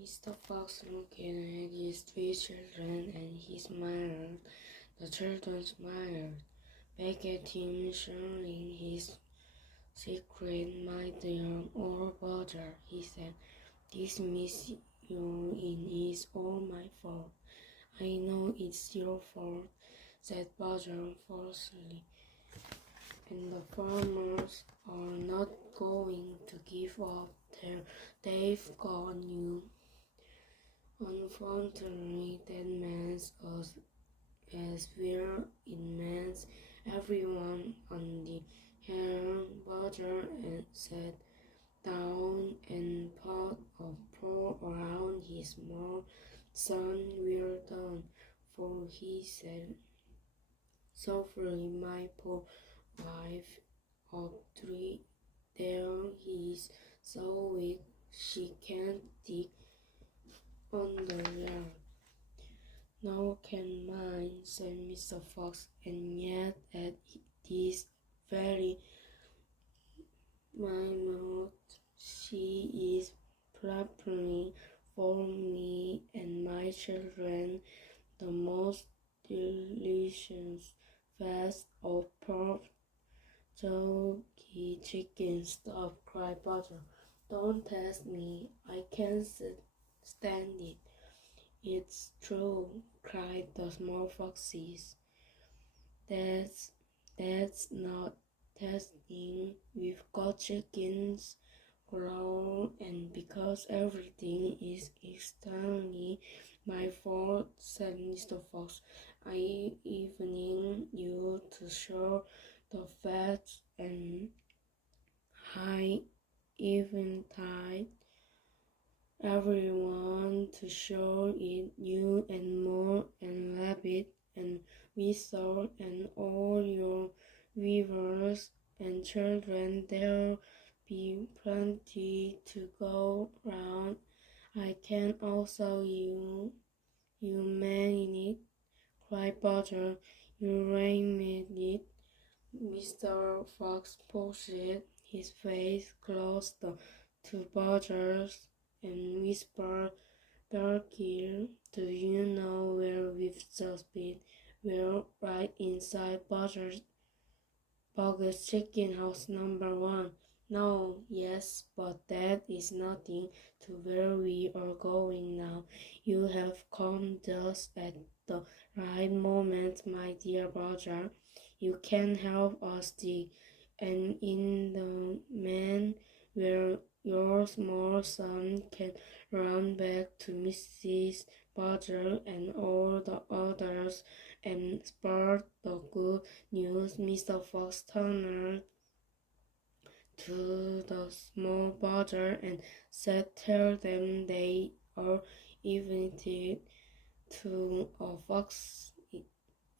Mr. Fox looked at his three children and he smiled. The children smiled back at him, sharing his secret. "My dear old brother," he said, "this miss you is all my fault." "I know it's your fault," said Badger falsely, "and the farmers are not going to give up till they've got you." Unfortunately, that means as well it means everyone on the hill. Badger sat down and put a paw around his small son. "We're done for," he said softly. "My poor wife of three, there is so weak she can't dig on the yard." "Nor can mine," said Mr. Fox, "and yet at this very moment she is preparing for me and my children the most delicious feast of pork jerky chicken." "Stop!" cried Butter. "Don't test me. I can't stand it." "It's true," cried the small foxes. That's not testing. We've got chickens growl, and because everything is externally my fault," said Mr. Fox, "I evening you to show the fat and high eventide everyone to show it, you and More and Rabbit and Whistle and all your weavers and children. There'll be plenty to go round. I can also you manage it," cried Butter. "You manage it." Mr. Fox pushed his face close to Butter's and whispered, "Darky, do you know where we've just been?" "We're right inside Bugger's chicken house number 1. "No, yes, but that is nothing to where we are going now. You have come just at the right moment, my dear brother. You can help us dig, and in the man where your small son can run back to Mrs. Badger and all the others and spread the good news." Mr. Fox turned to the small Badger and said, "Tell them they are invited to a fox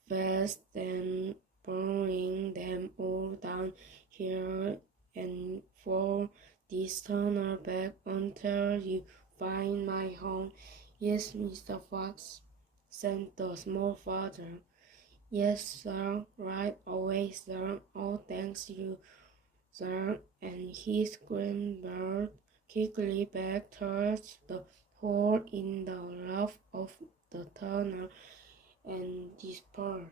fest and bring them all down here and for this turn back until you find my home." "Yes, Mr. Fox," said the small father. "Yes, sir, right away, sir. Oh, thanks you, sir." And he scrambled quickly back towards the hole in the roof of the tunnel and disappeared.